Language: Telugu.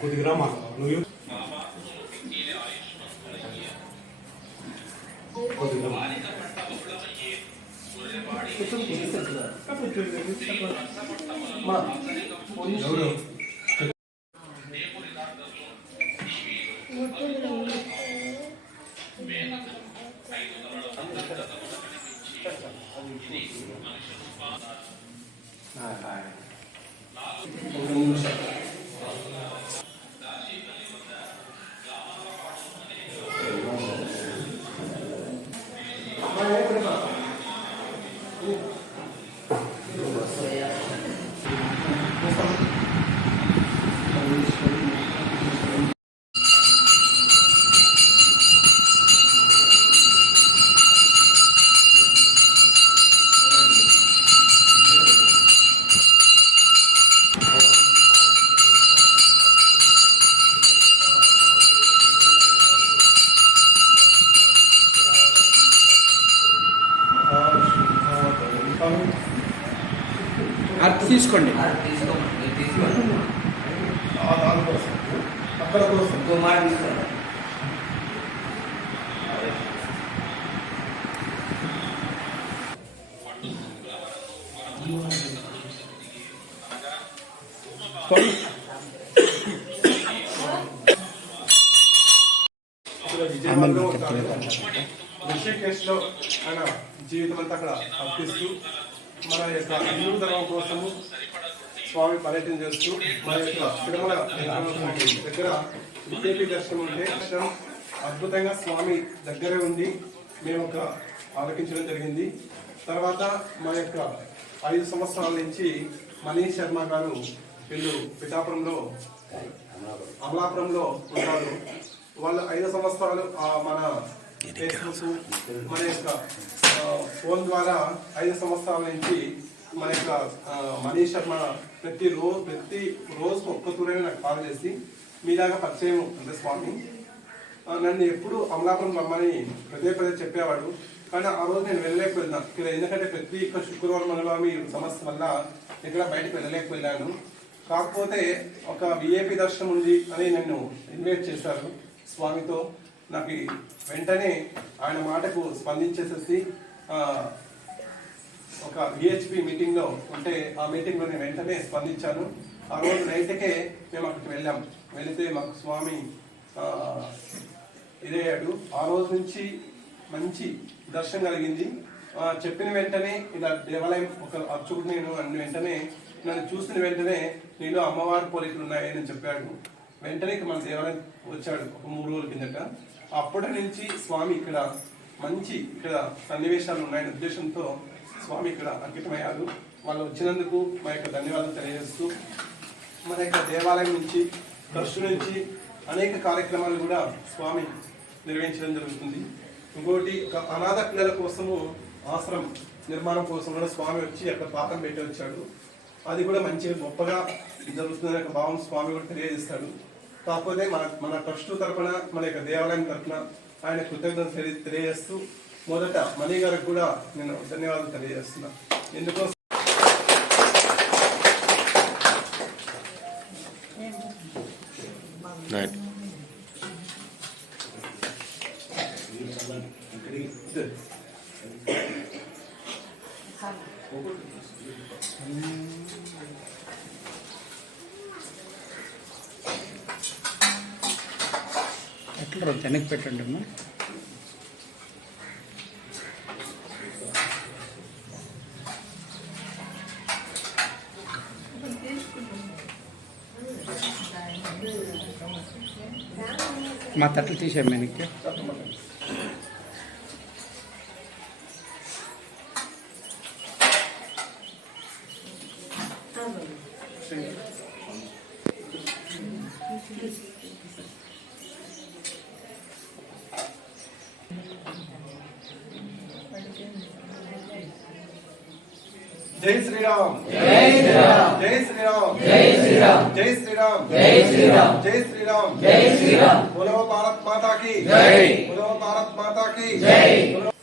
కొద్దిగా నువ్వు తీసుకోండి అక్కడ కోసం మాట తీసుకోండి. ఋషికేశ్లో ఆయన జీవితం అంతా అక్కడ అర్పిస్తూ మన యొక్క హిందూ ధర్మం కోసము స్వామి పర్యటన చేస్తూ మన యొక్క తిరుమల దగ్గర విజేపీ దర్శనం ఉంటే అద్భుతంగా స్వామి దగ్గరే ఉండి మేము ఒక ఆలోచించడం జరిగింది. తర్వాత మా యొక్క 5 సంవత్సరాల నుంచి మనీష్ శర్మ గారు వీళ్ళు పిఠాపురంలో అమలాపురంలో ఉంటారు. వాళ్ళు 5 సంవత్సరాలు మన ఫేస్బుక్ మన యొక్క ఫోన్ ద్వారా 5 సంవత్సరాల నుంచి మన యొక్క మనీష్ శర్మ ప్రతి రోజుకు ఒక్క తూరైనా నాకు కాల్ చేసి మీలాగా పరిచయం అంటే స్వామి నన్ను ఎప్పుడు అమలాపురం రమ్మని పదే చెప్పేవాడు. కానీ ఆ రోజు నేను వెళ్ళలేకపోయినా ఇక్కడ, ఎందుకంటే ప్రతి శుక్రవారం మనలో సమస్య వల్ల ఇక్కడ బయటకు వెళ్ళలేకపోయాను. కాకపోతే ఒక విఐపి దర్శనం ఉంది అని నన్ను ఇన్వైట్ చేశారు స్వామితో. నాకు వెంటనే ఆయన మాటకు స్పందించేసేసి ఒక విహెచ్పి మీటింగ్లో ఉంటే ఆ మీటింగ్లో నేను వెంటనే స్పందించాను. ఆ రోజు నైట్కే మేము అక్కడికి వెళ్ళాం. వెళితే మాకు స్వామి ఇదయ్యాడు. ఆ రోజు నుంచి మంచి దర్శనం కలిగింది. చెప్పిన వెంటనే ఇలా దేవాలయం ఒక అర్చకుడు నేను వెంటనే నన్ను చూసిన వెంటనే నీలో అమ్మవారి పోలికలు ఉన్నాయని చెప్పాడు. వెంటనే మన దేవాలయం వచ్చాడు ఒక 3 రోజుల కిందట. అప్పటి నుంచి స్వామి ఇక్కడ మంచి ఇక్కడ సన్నివేశాలు ఉన్నాయనే ఉద్దేశంతో స్వామి ఇక్కడ అంకితమయ్యారు. వాళ్ళు వచ్చినందుకు మా యొక్క ధన్యవాదాలు తెలియజేస్తూ మన యొక్క దేవాలయం నుంచి ట్రస్ట్ నుంచి అనేక కార్యక్రమాలు కూడా స్వామి నిర్వహించడం జరుగుతుంది. ఇంకోటి ఒక అనాథ పిల్లల కోసము ఆశ్రమం నిర్మాణం కోసం కూడా స్వామి వచ్చి అక్కడ పాఠం పెట్టి వచ్చాడు. అది కూడా మంచిగా గొప్పగా జరుగుతుందనే ఒక భావం స్వామి కూడా తెలియజేస్తాడు. కాకపోతే మన ట్రస్ట్ తరఫున మన యొక్క దేవాలయం తరఫున ఆయన కృతజ్ఞతలు తెలియజేస్తూ మొదట మణి గారికి కూడా నేను ధన్యవాదాలు తెలియజేస్తున్నా. ఎందుకోసం ఎట్లా రోజు వెనక్కి పెట్టండి అమ్మా. మా తట్లు తీసాం వెనక్కి. జై శ్రీరామ్, జై శ్రీరామ్, జై శ్రీరామ్, జై శ్రీరామ్, జై శ్రీరామ్, జై శ్రీరామ్, జై శ్రీరామ్, జై శ్రీరామ్. बोलो भारत माता की జై. बोलो भारत माता की జై.